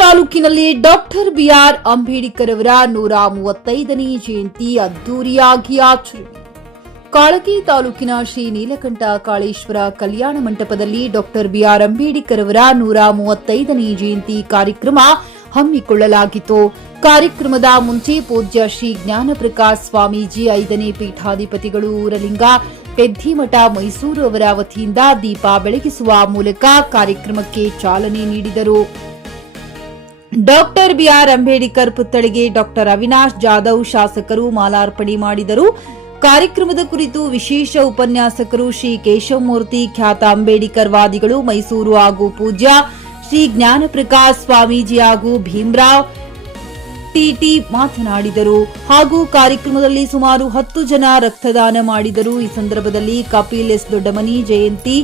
ತಾಲೂಕಿನಲ್ಲಿ doctor B R Ambedkar ಅವರ 135ನೇ ಜಯಂತಿ ಅದ್ದೂರಿಯಾಗಿ ಆಚರಣೆ. ಕಾಳಗಿ ತಾಲೂಕಿನ ಶ್ರೀ ನೀಲಕಂಠ ಕಾಳೇಶ್ವರ ಕಲ್ಯಾಣ ಮಂಟಪದಲ್ಲಿ ಡಾಕ್ಟರ್ ಬಿಆರ್ ಅಂಬೇಡ್ಕರ್ ಅವರ 135ನೇ ಜಯಂತಿ ಕಾರ್ಯಕ್ರಮ ಹಮ್ಮಿಕೊಳ್ಳಲಾಗಿತ್ತು. ಕಾರ್ಯಕ್ರಮದ ಮುಂಚೆ ಪೂಜ್ಯ ಶ್ರೀ ಜ್ಞಾನಪ್ರಕಾಶ್ ಸ್ವಾಮೀಜಿ 5ನೇ ಪೀಠಾಧಿಪತಿಗಳು ಊರಲಿಂಗ ಪೆದ್ದಿಮಠ ಮೈಸೂರು ಅವರ ವತಿಯಿಂದ ದೀಪ ಬೆಳಗಿಸುವ ಮೂಲಕ ಕಾರ್ಯಕ್ರಮಕ್ಕೆ ಚಾಲನೆ ನೀಡಿದರು. ಡಾಕ್ಟರ್ ಬಿಆರ್ ಅಂಬೇಡ್ಕರ್ ಪುತ್ಥಳಿಗೆ ಡಾಕ್ಟರ್ ಅವಿನಾಶ್ ಜಾಧವ್ ಶಾಸಕರು ಮಾಲಾರ್ಪಣೆ ಮಾಡಿದರು. ಕಾರ್ಯಕ್ರಮದ ಕುರಿತು ವಿಶೇಷ ಉಪನ್ಯಾಸಕರು ಶ್ರೀ ಕೇಶವಮೂರ್ತಿ, ಖ್ಯಾತ ಅಂಬೇಡ್ಕರ್ ವಾದಿಗಳು ಮೈಸೂರು ಹಾಗೂ ಪೂಜ್ಯ ಶ್ರೀ ಜ್ಞಾನಪ್ರಕಾಶ್ ಸ್ವಾಮೀಜಿ ಹಾಗೂ ಭೀಮರಾವ್ ಟಿಟಿ ಮಾತನಾಡಿದರು. ಹಾಗೂ ಕಾರ್ಯಕ್ರಮದಲ್ಲಿ ಸುಮಾರು 10 ಜನ ರಕ್ತದಾನ ಮಾಡಿದರು. ಈ ಸಂದರ್ಭದಲ್ಲಿ ಕಪಿಲ್ ಎಸ್ ದೊಡ್ಡಮನಿ ಜಯಂತಿ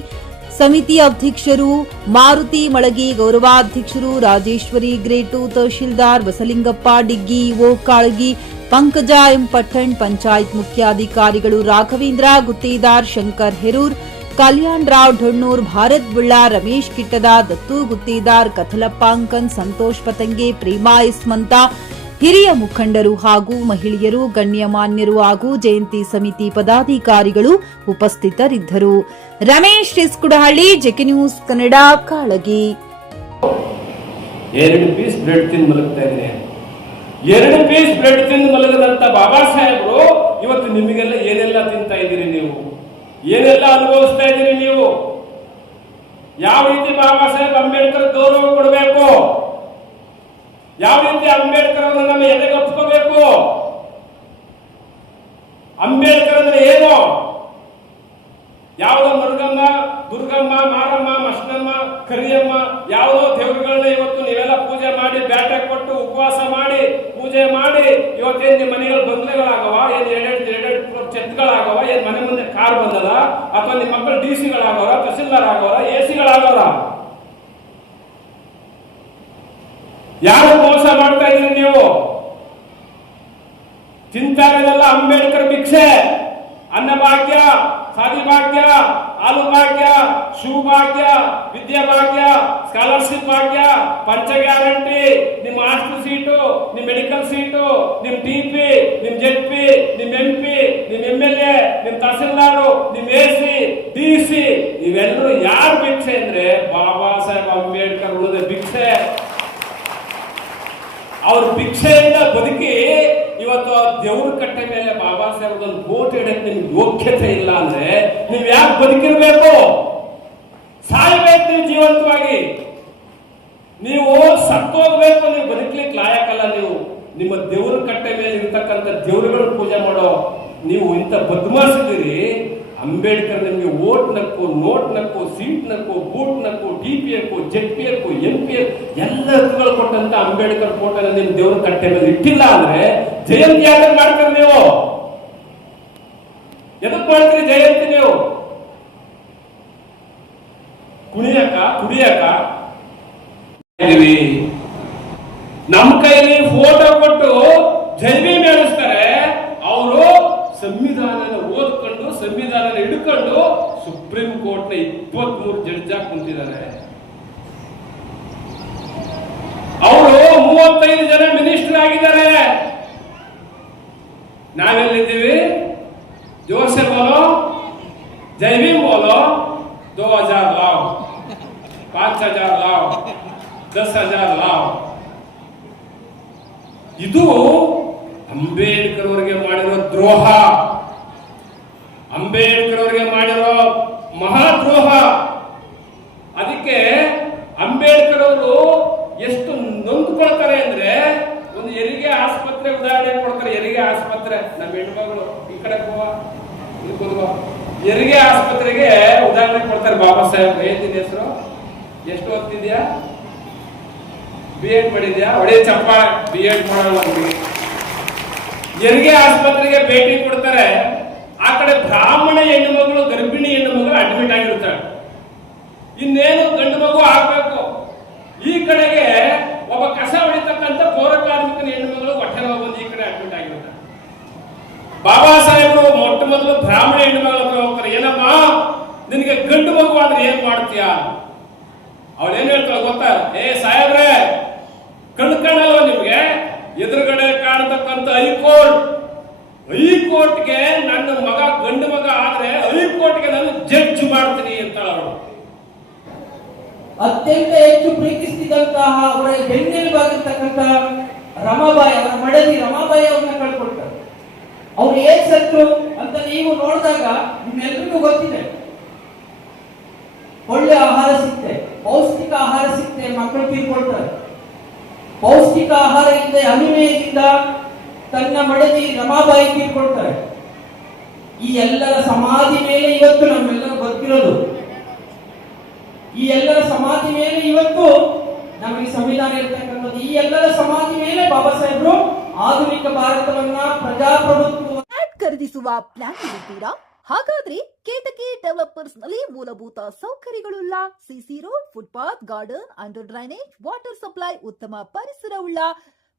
ಸಮಿತಿ ಅಧ್ಯಕ್ಷರು ಮಾರುತಿ ಮಳಗಿ, ಗೌರವಾಧ್ಯಕ್ಷರು ರಾಜೇಶ್ವರಿ ಗ್ರೇಟು, ತಹಶೀಲ್ದಾರ್ ಬಸಲಿಂಗಪ್ಪ ಡಿಗ್ಗಿ, ಇಒ ಕಾಳಗಿ ಪಂಕಜ ಎಂ ಪಠಣ್, ಪಂಚಾಯತ್ ಮುಖ್ಯಾಧಿಕಾರಿಗಳು ರಾಘವೇಂದ್ರ ಗುತ್ತೇದಾರ್, ಶಂಕರ್ ಹೆರೂರ್, ಕಲ್ಯಾಣ್ ರಾವ್ ಢೊಣ್ಣೂರ್, ಭಾರತ್ ಬುಳ್ಳ, ರಮೇಶ್ ಕಿಟ್ಟದ, ದತ್ತು ಗುತ್ತೇದಾರ್, ಕಥಲಪ್ಪ ಅಂಕನ್, ಸಂತೋಷ್ ಪತಂಗೆ, ಪ್ರೇಮಾ ಇಸ್ಮಂತ, ಹಿರಿಯ ಮುಖಂಡರು ಹಾಗೂ ಮಹಿಳೆಯರು, ಗಣ್ಯಮಾನ್ಯರು ಹಾಗೂ ಜಯಂತಿ ಸಮಿತಿ ಪದಾಧಿಕಾರಿಗಳು ಉಪಸ್ಥಿತರಿದ್ದರು. Ramesh Tiskudahalli, J K news Kannada, Kalagi. 2 piece bread ತಿಂದು ಮಲಗ್ತಾ ಇದ್ದೀನಿ. 2 ಪೀಸ್ ಬ್ರೆಡ್ ತಿಂದು ಮಲಗದಂತ ಬಾಬಾ ಸಾಹೇಬರು ಇವತ್ತು ನಿಮಗೆಲ್ಲ ಏನೆಲ್ಲ ತಿಂತಾ ಇದ್ದೀರಿ, ನೀವು ಏನೆಲ್ಲ ಅನುಭವಿಸ್ತಾ ಇದ್ದೀರಿ, ನೀವು ಯಾವ ರೀತಿ ಬಾಬಾ ಸಾಹೇಬ್ ಅಂಬೇಡ್ಕರ್ ಗೌರವ ಕೊಡಬೇಕು, ಯಾವ ರೀತಿ ಅಂಬೇಡ್ಕರ್ ಅವರನ್ನು ನಮ್ಮ ಎದೆಗೆ ಒಪ್ಕೋಬೇಕು. ಅಂಬೇಡ್ಕರ್ ಅಂದ್ರೆ ಏನು? ಯಾವುದೋ ಮರುಗಮ್ಮ, ದುರ್ಗಮ್ಮ, ಮಾರಮ್ಮ, ಮಸ್ನಮ್ಮ, ಕರಿಯಮ್ಮ, ಯಾವುದೋ ದೇವರುಗಳನ್ನ ಇವತ್ತು ನೀವೆಲ್ಲ ಪೂಜೆ ಮಾಡಿ, ಬ್ಯಾಟೆ ಕೊಟ್ಟು ಉಪವಾಸ ಮಾಡಿ ಪೂಜೆ ಮಾಡಿ ಇವತ್ತೇನ್ ನಿಮ್ಮ ಮನೆಗಳ ಬಂಗ್ಲೆಗಳಾಗವ, ಏನ್ ಎರಡೆರಡು ಛತ್ಗಳಾಗವ, ಏನ್ ಮನೆ ಮುಂದೆ ಕಾರ್ ಬಂದದ, ಅಥವಾ ನಿಮ್ಮ ಮಕ್ಕಳು DC-ಗಳಾಗವರ, ತಹಸೀಲ್ದಾರ್ ಆಗವರ, AC-ಗಳಾಗವರ? ಯಾರು ಮೋಸ ಮಾಡ್ತಾ ಇದ್ದೀರಿ ನೀವು? ಚಿಂತಾ ಇರೋದಲ್ಲ ಅಂಬೇಡ್ಕರ್ ಭಿಕ್ಷೆ, ಅನ್ನಭಾಗ್ಯ, ಸಾದಿ ಭಾಗ್ಯ, ಹಾಲು ಭಾಗ್ಯ, ಶೂ ಭಾಗ್ಯ, ವಿದ್ಯಾ ಭಾಗ್ಯ, ಸ್ಕಾಲರ್ಶಿಪ್ ಭಾಗ್ಯ, ಪಂಚ ಗ್ಯಾರಂಟಿ, ನಿಮ್ಮ ಹಾಸ್ಟೆಲ್ ಸೀಟು, ನಿಮ್ಮ ಮೆಡಿಕಲ್ ಸೀಟು, ನಿಮ್ TP, ನಿಮ್ ZP, ನಿಮ್ MP, ನಿಮ್ MLA, ನಿಮ್ ತಹಸೀಲ್ದಾರು, ನಿಮ್ AC, DC, ಇವೆಲ್ಲರೂ ಯಾರು ಭಿಕ್ಷೆ ಅಂದ್ರೆ ಬಾಬಾ ಸಾಹೇಬ್ ಅಂಬೇಡ್ಕರ್ ಉಳಿದ ಭಿಕ್ಷೆ. ಅವ್ರ ಭಿಕ್ಷೆಯಿಂದ ಬದುಕಿ ಇವತ್ತು ದೇವ್ರ ಕಟ್ಟೆ ಮೇಲೆ ಬಾಬಾ ಸಾಹೇಬ್ ಒಂದು ವೋಟ್ ಇಡಕ್ಕೆ ನಿಮ್ಗೆ ಯೋಗ್ಯತೆ ಇಲ್ಲ ಅಂದ್ರೆ ನೀವ್ ಯಾಕೆ ಬದುಕಿರ್ಬೇಕು? ಸಾಯ್ಬೇಕು ನೀವು ಜೀವಂತವಾಗಿ, ನೀವು ಸತ್ತೋಗ್ಬೇಕು, ನೀವು ಬದುಕಲಿಕ್ಕೆ ಲಾಯಕಲ್ಲ. ನೀವು ನಿಮ್ಮ ದೇವ್ರ ಕಟ್ಟೆ ಮೇಲೆ ಇರ್ತಕ್ಕಂಥ ದೇವರುಗಳು ಪೂಜೆ ಮಾಡೋ ನೀವು ಇಂಥ ಬದ್ಮಾಸಿದಿರಿ. ಅಂಬೇಡ್ಕರ್ ನಿಮ್ಗೆ ವೋಟ್ ನಕ್ಕು, ನೋಟ್ ನಕ್ಕು, ಸೀಟ್ ನಕ್ಕು, ಬೂಟ್ ನಕ್ಕು, DP ಹಕ್ಕು, ZP ಹಕ್ಕು, MP ಎಲ್ಲ ಹಕ್ಕುಗಳು ಕೊಟ್ಟಂತ ಅಂಬೇಡ್ಕರ್ ಫೋಟೋನ ನಿಮ್ ದೇವ್ರ ಕಟ್ಟೆ ಮೇಲೆ ಇಟ್ಟಿಲ್ಲ ಅಂದ್ರೆ ಜಯಂತಿ ಯಾಕೆ ಮಾಡ್ತೀರಿ ನೀವು? ಎದಕ್ ಮಾಡ್ತೀರಿ ಜಯಂತಿ ನೀವು? ಕುಣಿಯಕ, ಕುಡಿಯಕ? ನಮ್ಮ ಕೈಲಿ ಫೋಟೋ ಕೊಟ್ಟು ಜೈವಿ ಮೇಳಿಸ್ತಾರೆ. ಅವರು ಸಂವಿಧಾನನ ಓದ್ಕೊಂಡು, ಸಂವಿಧಾನ ಹಿಡ್ಕೊಂಡು ಸುಪ್ರೀಂ ಕೋರ್ಟ್ ನ 23 ಜಡ್ಜ್ ಆಗಿ ಕುಂತಿದ್ದಾರೆ. ಅವರು 35 ಜನ ಮಿನಿಸ್ಟರ್ ಆಗಿದ್ದಾರೆ. ನಾವೆಲ್ಲಿದ್ದೀವಿ? ಜೋರ್ಸೆ ಬೋಲೋ, ಜೈವಿಮ್ ಬೋಲೋ. 2000 ಲಾವ್, 5000 ಲಾವ್, 10,000 ಲಾವ್. ಇದು ಅಂಬೇಡ್ಕರ್ ಅವರಿಗೆ ಮಾಡಿರೋ ದ್ರೋಹ, ಅಂಬೇಡ್ಕರ್ ಅವರಿಗೆ ಮಾಡಿರೋ ಮಹಾದ್ರೋಹ. ಅದಕ್ಕೆ ಅಂಬೇಡ್ಕರ್ ಅವರು ಎಷ್ಟು ನೊಂದ್ಕೊಳ್ತಾರೆ ಅಂದ್ರೆ, ಒಂದು ಹೆರಿಗೆ ಆಸ್ಪತ್ರೆ ಉದಾಹರಣೆ ಕೊಡ್ತಾರೆ. ಹೆರಿಗೆ ಆಸ್ಪತ್ರೆ, ನಮ್ಮ ಹೆಣ್ಮಗಳು ಈ ಕಡೆ ಹೆರಿಗೆ ಆಸ್ಪತ್ರೆಗೆ ಉದಾಹರಣೆ ಕೊಡ್ತಾರೆ. ಬಾಬಾ ಸಾಹೇಬ್ ಏನ್ ಹೆಸರು? ಎಷ್ಟು ಓದ್ತಿದ್ಯಾ? B.Ed ಮಾಡಿದ್ಯಾ? ಒಳ್ಳೆ ಚಪ್ಪಾಳೆ. B.Ed ಮಾಡೋಲ್ಲ. ಹೆರಿಗೆ ಆಸ್ಪತ್ರೆಗೆ ಭೇಟಿ ಕೊಡ್ತಾರೆ. ಆ ಕಡೆ ಬ್ರಾಹ್ಮಣ ಹೆಣ್ಣು ಮಗಳು, ಗರ್ಭಿಣಿ ಹೆಣ್ಣು ಮಗಳು ಅಡ್ಮಿಟ್ ಆಗಿರ್ತಾಳೆ. ಇನ್ನೇನು ಗಂಡು ಮಗು ಆಗ್ಬೇಕು. ಈ ಕಡೆಗೆ ಒಬ್ಬ ಕಸ ಹೊಡಿತಕ್ಕಂಥ ಪೌರ ಕಾರ್ಮಿಕನ ಹೆಣ್ಣು ಮಗಳು ಹೊಟ್ಟೆ ನೋವು ಬಂದು ಈ ಕಡೆ ಅಡ್ಮಿಟ್ ಆಗಿರ್ತಾಳೆ. ಬಾಬಾ ಸಾಹೇಬರು ಮೊಟ್ಟ ಮೊದಲು ಬ್ರಾಹ್ಮಣ ಹೆಣ್ಣು ಮಗಳ ಹತ್ರ ಹೋಗ್ತಾರೆ. ಏನಮ್ಮ ನಿನಗೆ ಗಂಡು ಮಗು ಆದ್ರೆ ಏನ್ ಮಾಡ್ತೀಯಾ? ಅವಳು ಏನ್ ಹೇಳ್ತಾಳೆ ಗೊತ್ತಾ? ಏ ಸಾಹೇಬ್ರೆ, ಹೆಚ್ಚು ಪ್ರೀತಿಸ್ತಿದ್ದಂತಹ ಅವರ ಬೆನ್ನೆಲುಬಾಗಿರ್ತಕ್ಕಂಥ ರಮಾಬಾಯಿ, ಅವರ ಮಡದಿ ರಮಾಬಾಯಿ ಅವ್ರನ್ನ ಕಳ್ಕೊಳ್ತಾರೆ. ಅವ್ರು ಏನ್ ಸತ್ರು ಅಂತ ನೀವು ನೋಡಿದಾಗ ನಿಮ್ಮೆಲ್ರಿಗೂ ಗೊತ್ತಿದೆ. ಒಳ್ಳೆ ಆಹಾರ ಸಿಗ್ತೆ, ಪೌಷ್ಟಿಕ ಆಹಾರ ಸಿಗ್ತೆ, ಮಕ್ಕಳು ತೀರ್ಕೊಳ್ತಾರೆ. ಪೌಷ್ಟಿಕ ಆಹಾರ ಇಲ್ಲದೆ ಅನಿಮೆಯಿಂದ ತನ್ನ ಮಡದಿ ರಮಾಬಾಯಿ ತೀರ್ಕೊಳ್ತಾರೆ. ಈ ಎಲ್ಲರ ಸಮಾಧಿ ಮೇಲೆ ಇವತ್ತು ನಮ್ಮೆಲ್ಲರೂ ಬದುಕಿರೋದು. ಈ ಎಲ್ಲರ ಸಮಾಧಿ ಮೇಲೆ ಇವತ್ತು ನಮಗೆ ಸಂವಿಧಾನ ಇರ್ತಕ್ಕಂಥದ್ದು. ಈ ಎಲ್ಲರ ಸಮಾಧಿ ಮೇಲೆ ಬಾಬಾ ಸಾಹೇಬರು ಆಧುನಿಕ ಭಾರತವನ್ನ ಪ್ರಜಾಪ್ರಭುತ್ವ ಖರೀದಿಸುವ ಪ್ಲಾನ್ ಇರುತ್ತೀರಾ? ಹಾಗಾದ್ರೆ ಕೇತಕಿ ಡೆವಲಪರ್ಸ್ ನಲ್ಲಿ ಮೂಲಭೂತ ಸೌಕರ್ಯಗಳುಳ್ಳ C C road, footpath, garden, under drainage, water supply, ಉತ್ತಮ ಪರಿಸರವುಳ್ಳ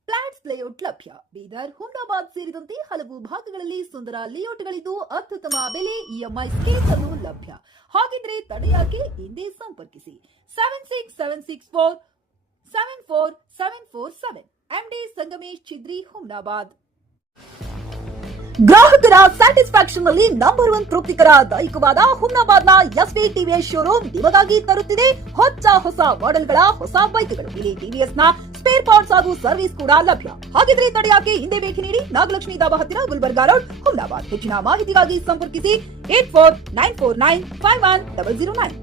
ಫ್ಲಾಟ್ಸ್ ಲೇಔಟ್ ಲಭ್ಯ. ಬೀದರ್, ಹುಮ್ನಾಬಾದ್ ಸೇರಿದಂತೆ ಹಲವು ಭಾಗಗಳಲ್ಲಿ ಸುಂದರ ಲೇಔಟ್ಗಳಿದ್ದು ಅತ್ಯುತ್ತಮ ಬೆಲೆ, ಇಎಂಐ ಸ್ಕೀಮ್ಸ್ ಅನ್ನು ಲಭ್ಯ. ಹಾಗಿದ್ರೆ ತಡೆಯಾಕೆ ಹಿಂದೆ ಸಂಪರ್ಕಿಸಿ 7676474747 ಎಂಡಿ ಸಂಗಮೇಶ್ ಚಿದ್ರಿ, ಹುಮ್ನಾಬಾದ್. ಗ್ರಾಹಕರ ಸ್ಯಾಟಿಸ್ಫ್ಯಾಕ್ಷನ್ ನಲ್ಲಿ ನಂಬರ್ 1 ತೃಪ್ತಿಕರ ದೈಹಿಕವಾದ ಹುಮ್ನಾಬಾದ್ನ ಎಸ್ವಿ ಟಿವಿಎಸ್ ಶೋರೂಮ್ ನಿಮಗಾಗಿ ತರುತ್ತಿದೆ ಹೊಸ ಮಾಡೆಲ್ಗಳ ಹೊಸ ಬೈಕ್ಗಳು. ಇಲ್ಲಿ ಟಿವಿಎಸ್ ನ ಸ್ಪೇರ್ ಪಾರ್ಟ್ಸ್ ಹಾಗೂ ಸರ್ವಿಸ್ ಕೂಡ ಲಭ್ಯ. ಹಾಗಿದ್ರೆ ತಡೆಯಾಕೆ ಹಿಂದೆ ಭೇಟಿ ನೀಡಿ. ನಾಗಲಕ್ಷ್ಮಿ ದಾಬಾ ಹತ್ತಿರ, ಗುಲ್ಬರ್ಗಾ ರೋಡ್, ಹುಮ್ನಾಬಾದ್. ಹೆಚ್ಚಿನ ಮಾಹಿತಿಗಾಗಿ ಸಂಪರ್ಕಿಸಿ 8494951009.